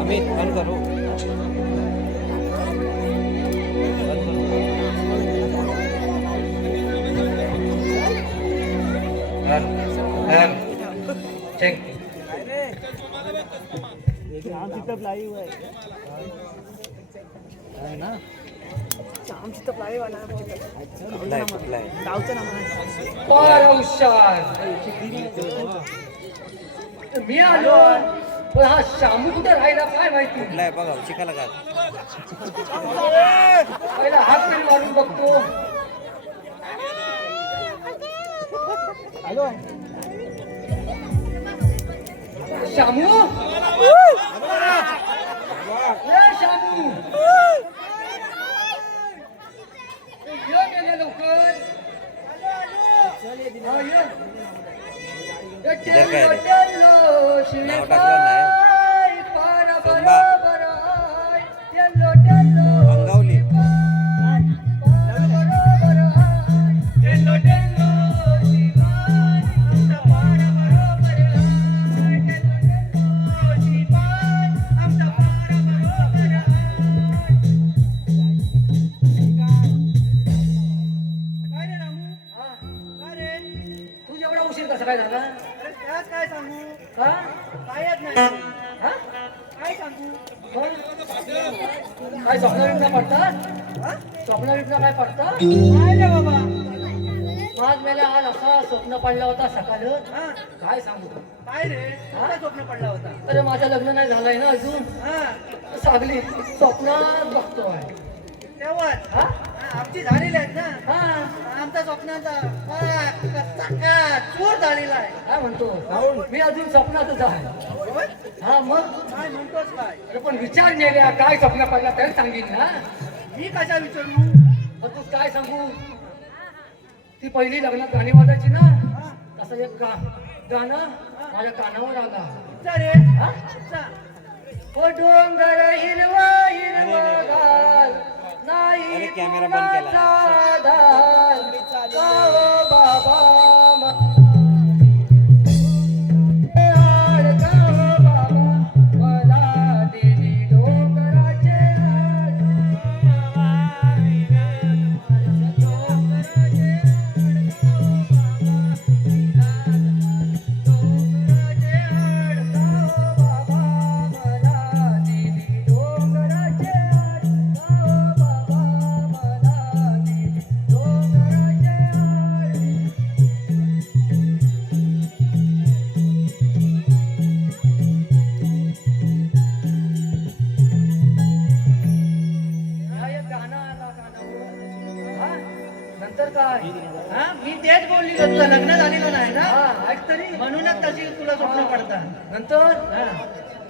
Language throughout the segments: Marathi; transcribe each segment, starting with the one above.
अमित बंद करो. चेक आमची तर लाईव्ह आहे ना. आमची तर लाईव्ह आहे गावचं नाव मी आलो पण हा शामू कुठे राहिला काय माहिती. नाही बघा शिकायला काय पहिला हात तरी मारून बघतो. हॅलो शामू शामू ये गेले लवकर. नाव टाकलं नाही. अंगावली तू एवढा उशीर कसा काय झाला. काय सांगू हा कायच नाही. हा काय सांगू पण काय स्वप्न विप्न पडतात. स्वप्न विप्न काय पडतात. काय रे बाबा. आज मला आज असा स्वप्न पडला होता सकाळ. हा काय सांगू काय रे काय स्वप्न पडला होता. अरे माझं लग्न नाही झालंय ना अजून. हा सागली स्वप्नात बघतोय. तेव्हाच हा आमची झालेली आहेत ना. हा आमच्या स्वप्नाचा चूर झालेला आहे. काय म्हणतो मी अजून स्वप्नातच आहे. हा मग काय म्हणतोस काय. अरे पण विचार नेल्या काय स्वप्न पडला तरी सांगेन ना. मी कशा विचारू. मग तू काय सांगू. ती पहिली लग्नात गाणी वाजायची ना. तसं एक गाणं माझ्या कानावर आला. रे हा ओ डोंगर हिरवा हिरवा घाल नाही अरे कॅमेरा बंद केला. धाल गाव बाबा मला देवी डोंगराचे नंतर काय. हा मी तेच बोलली का तुला लग्न झालेलं नाही ना. हा ऐक तरी. म्हणूनच तशी तुला स्वप्न पडतात. नंतर हा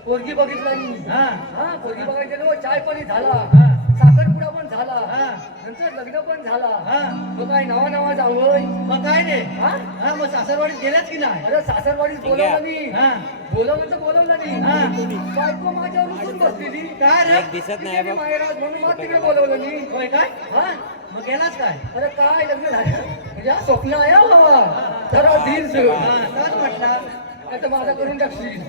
पोरगी बघितला मी. हा हा पोरगी बघायला गेलो. चाय पाणी झाला. हा. साखरपुडा पण झाला. हा. नंतर लग्न पण झाला. हा. मग काय नावा जावं. मग काय रे. हा हा मग सासरवाडीत गेल्याच की नाही. अरे सासरवाडीत बोलवलं नाही. हा बोलवलं तर बोलवलं नाही. हा. बायको माझ्यावर रुसून बसलेली. काय रे. एक दिसत नाही बघ. माहेरात म्हणून मग तिकडे बोलवलं नाही. होय काय. हा मग गेलाच काय. अरे काय लग्न झालं म्हणजे हा स्वप्न आहे हो बाबा. जरा धीर हा ठेव. तोच म्हटला. नाही तर माझा करून टाकशील.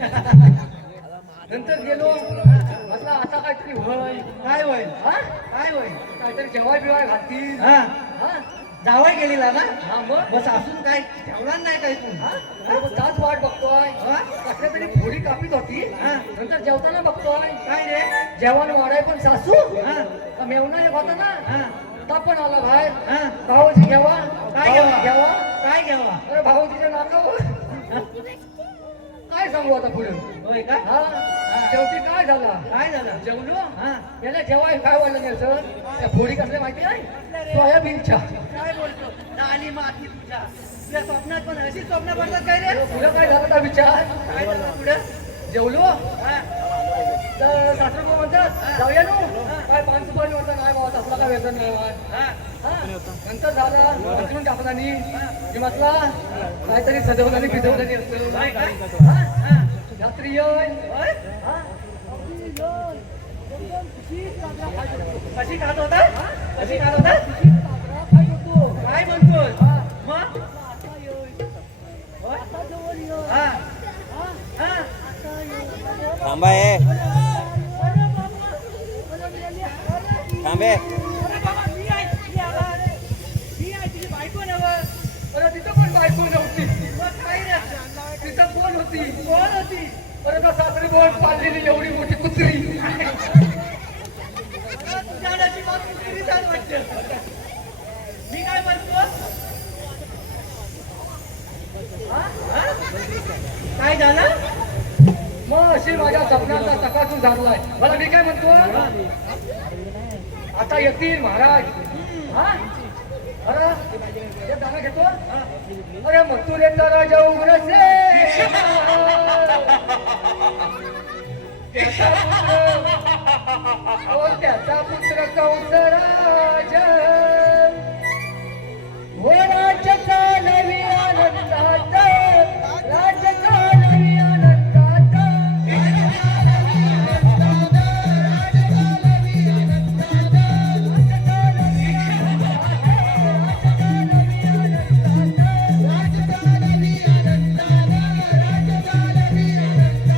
नंतर गेलो म्हटलं आता काहीतरी होय. काय होईल. हा काय होईल. काहीतरी जेवाय बिवाय घालतील. हा हा जावाय गेलेला ना. हा मग बस असून काय ठेवला नाही काय तू. हा अरे मग ताच वाट बघतोय. हा? कसल्या तरी फोडी कापीत होती. हा. नंतर जेवताना बघतोय काय रे. जेवण वाढाय पण सासू हा का मेवना एक होता ना. हा ता पण आला बाहेर. हा भाऊजी घ्यावा. काय भाऊजी घ्यावा. घ्यावा. काय घ्यावा. अरे भाऊजीच्या नाकावर काय सांगू आता पुढे. होय का. हा शेवटी काय झाला. काय झालं. जेवलो. हा याला जेवाय काय वाढलं याचं. त्या फोडी कसल्या माहिती आहे. सोयाबीनच्या. काय बोलतो. आली माती तुझ्या. तुझ्या स्वप्नात पण अशी स्वप्न पडतात काय रे. पुढे काय झालं का विचार. काय झालं पुढे. जेवलो हा तर सासू म्हणतात जाऊया नो. काय पान सुपारी म्हणतात नाही बाबा तसला काय व्यसन नाही बाबा. हा हा नंतर झाला अंतरून टाकला मी म्हटला काहीतरी सजवलं आणि भिजवलं असतं. काय काय. हा रात्री येय होय? हा कशी खात होता कशी खात होता काय होतो काय म्हणतोस हा. मग होय? हा हा थांबा ए थांबे अरे बाबा मी आला अरे मी आहे तुझी बायको नव्हं अरे तिथं पण बायको नव्हती मग काय रे तिथं कोण होती कोण होती अरे का सासरी बोल पाळलेली एवढी मोठी कुत्री तुझ्या नशिबात कुत्री छान वाटतं मी काय म्हणतो हा? हा? काय झालं मग अशी माझ्या स्वप्नाचा चकाचूर झालाय मला मी काय म्हणतो आता येतील महाराज हा अरे हे गाणं घेतो अरे मथुरेचा राजा उग्रसे त्याचा पुत्र कंसराज हो राज्य चालवी आनंदात राज्य चालवी आनंदात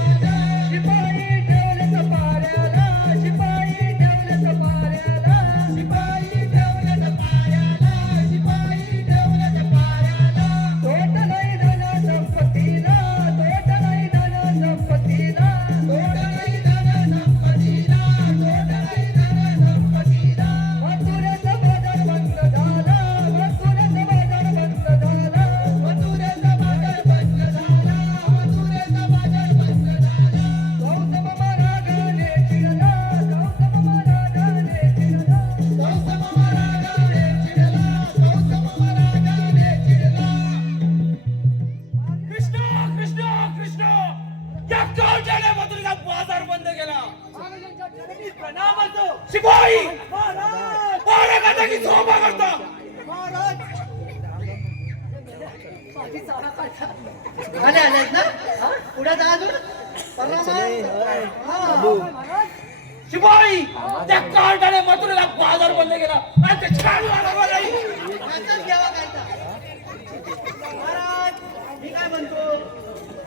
शिपाई ठेवलं पाऱ्याला शिपाई ठेवलं पाऱ्याला शिपाई ठेवलं पाऱ्याला शिपाई ठेवलं पाऱ्याला तोट नाही धन संपत्तीला तोट नाही धन संपत्तीला तोट नाही धन संपत्तीला तोट नाही धन संपत्तीला मथुरेचं बाजार बंद झाला मथुरेचं बाजार बंद झाला मथुरेचं बाजार बंद झाला मथुरेचं बाजार बंद झाला गौतम महाराजाने चिरला गौतम महाराजाने चिरला गौतम महाराजाने चिरला गौतम महाराजाने चिरला कृष्ण कृष्ण कृष्ण या कवचाने मथुरेचा बाजार बंद केला महाराजांच्या चरणी प्रणाम असो शिपाई महाराज औरंगाचा की शोभा करता महाराज माझी चारा काढतात आले आलेत ना पुढे जा अजून परवा महाराज शिपाई त्या कार्टाने मथुरेचा बाजार बंद केला आणि ते छान वाढवा नाही घ्यावा कायचा महाराज मी काय म्हणतो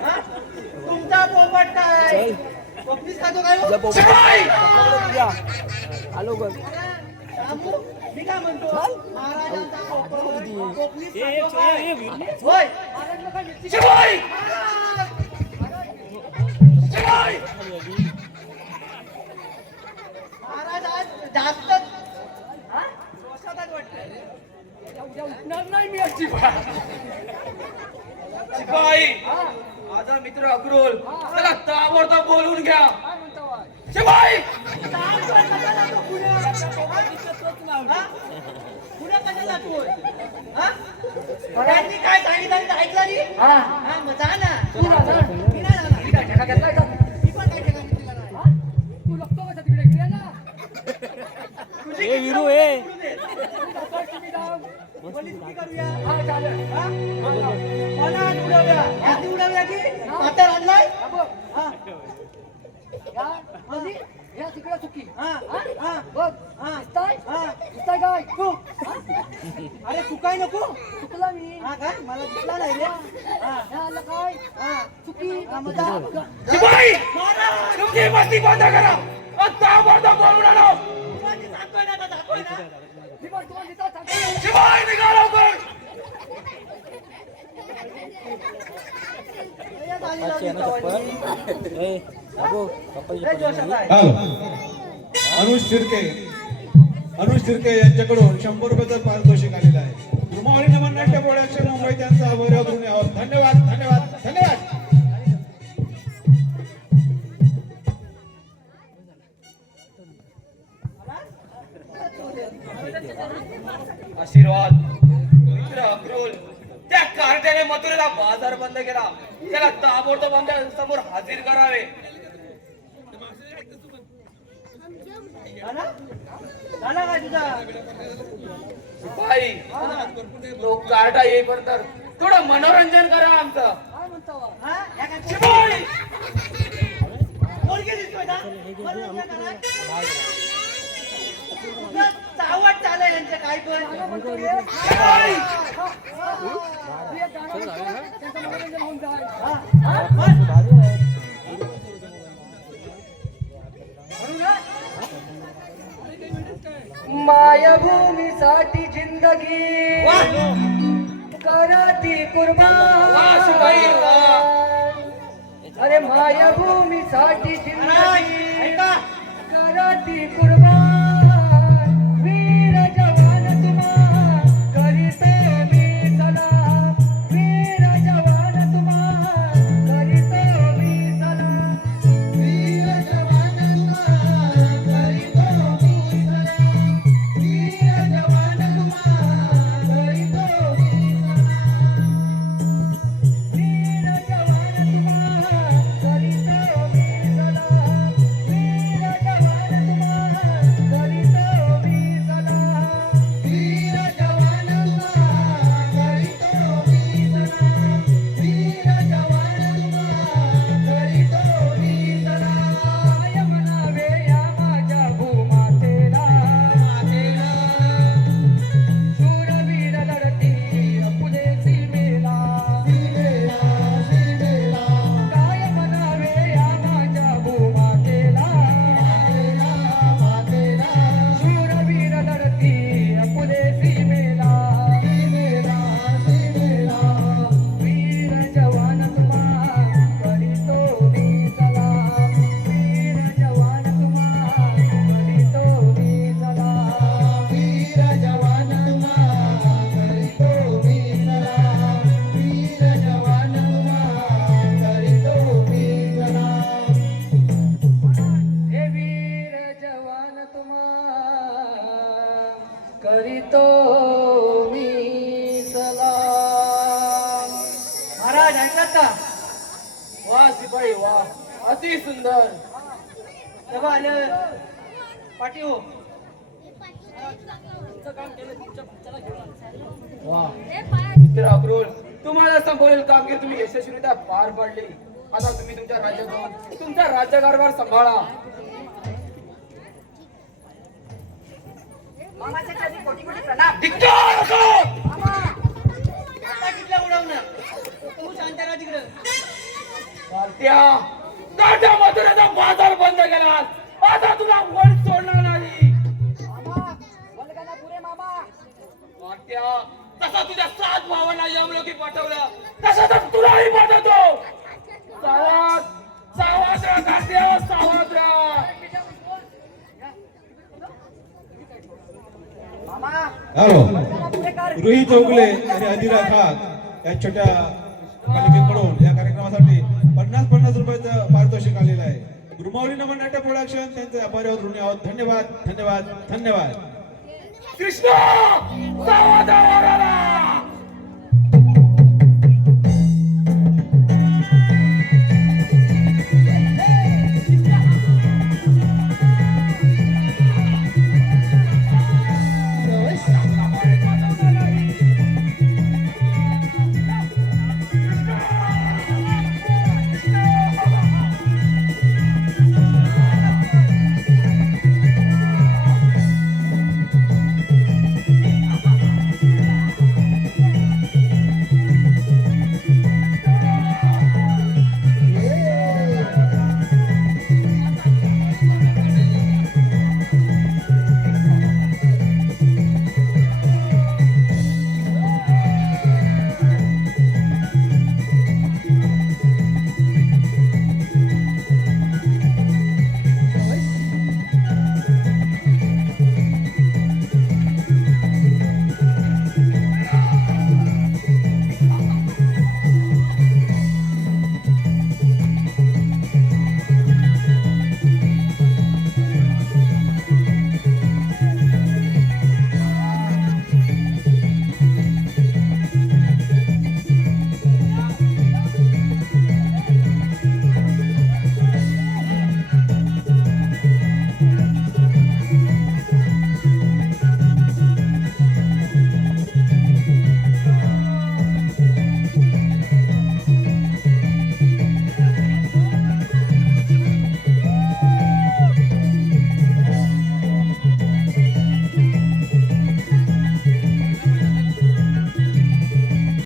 हा? तुमचा पोपट काय पोपटीच खातो काय हो? शिपाई शामू, मी काय म्हणतो महाराजांचा पोपट पोपटीच खातो काय? होय महाराज लोक निश्चित शिपाई महाराज शिपाई महाराज आज जास्त हा? जोशात वाटतं उद्या उठणार नाही मी अजिबात शिपाई हा माझा मित्र अक्रोल त्याला ताबडतोब बोलवून घ्या काय म्हणता वा? शिपाई पुढे कशाला जातोय हा? त्यांनी काय सांगितलं ते ऐकलं नाही हा हा मग जा ना तू राहणार मी नाही जाणार. मी काय ठेका घेतलाय का मी पण काही ठिकाणी तिला नाही. हा? तू लपतो का तिकडे गेले ना तुझी ए विरू ए किती दे. तू जातोय तुम्ही जाऊ पोलिसकी करूया हा चालेल हा? हा, जाऊ. मला आज उडवूया आधी उडवूया की आता आणलाय हा, बघ. हा या म्हणजे या तिकडे चुकी हा हा? हा बघ हा. दिसताय हा दिसताय काय तू हा? अरे चुकाय नको चुकला मी हा काय मला दिसला नाही रे हा हे आलं काय हा चुकी हा, मग जा. बघा. शिपाई महाराज तुमची मस्ती बंद करा आणि ताबडतोब बोलवून आणा तुम्हाला सांगतोय ना आता दाखवय ना मी पण तुम्हाला देतात सांगतो. शिपाई निघा लवकर या गाडीला लावली ए बाबू कपल लय जोशात आहे हॅलो अनुज शिर्के यांच्याकडून 100 रुपयाचं पारितोषिक आलेलं आहे. रुमावळी नमन नाट्य पोळ्याचे मुंबई त्यांचा आभार करून यावं. धन्यवाद धन्यवाद धन्यवाद. आशीर्वाद मित्र अक्रोल त्या कार्ट्याने मथुरेला बाजार बंद केला त्याला ताबडतोब आमच्या समोर हाजीर करावे झाला झाला काय तुझा शिपाई तो कार्टा येईपर्यंत थोडं मनोरंजन करा आमचं काय म्हणता वा? हा या काय शिपाई म्हणतोय गाणं म्हणतो रे. तू एक गाणं म्हणतो, त्यांचं मनोरंजन होऊन जाईल. म्हणू ना? मायभूमीसाठी जिंदगी करती वाह, शिपाई, कुर्बान. अरे मायभूमीसाठी जिंदगी ऐका करती कुर्बान. वीर जवान तुम्हा करीतो मी सलाम. वीर जवान तुम्हा करीतो मी सलाम. वीर जवान तुम्हा करीतो मी सलाम. वीर जवान तुम्हा करीतो मी सलाम. वीर जवान तुम्हा करीतो मी सलाम. वीर जवान तुम्हा करीतो मी सलाम. वीर जवान तुम्हा करीतो मी सलाम. वीर जवान तुम्हा करीतो मी सलाम. काय म्हणावे या माझ्या भूमातेला. शूरवीर लढती फुले सीमेला. काय म्हणावे या माझ्या भूमातेला. शूरवीर लढती फुले सीमेला. वीर जवान तुम्हा करीतो मी सलाम. वीर जवान तुम्हा करीतो मी सलाम. वीर जवान तुम्हा करीतो मी सलाम. वीर जवान तुम्हा करीतो मी सलाम. हे वीर जवान तुम्हा करीतो मी सलाम. महाराज ऐकलात का वा शिपाई वा, अति सुंदर. तेव्हा आलं पाठी हो वा मित्र अक्रोल, तुम्हाला संपवलेली कामगिरी तुम्ही यशस्वीरित्या पार पाडली. आता तुम्ही तुमच्या राज्यात जाऊन तुमचा राज्यकारभार सांभाळा. धिक्कार असो! आता कितल्या उडवणार तू शांत राहा तिकडं तात्या मथुरेचा बाजार बंद केला. आता तुला वर सोडणार नाही. तात्या, तसा तुझ्या 7 भावांना यमलोकी पाठवलं, तसं तर तुलाही पाठवतो. सावध सावध राहा तात्या, सावध राहा. हॅलो रुही चौगले आणि अदिरा खाक या छोट्या बालिकेकडून या कार्यक्रमासाठी 50 रुपयाचं पारितोषिक आलेलं आहे. गुरुमाऊली नमन नाट्य प्रोडक्शन त्यांचे आभारी आहोत, ऋणी आहोत. धन्यवाद धन्यवाद धन्यवाद. कृष्ण सावध राहा.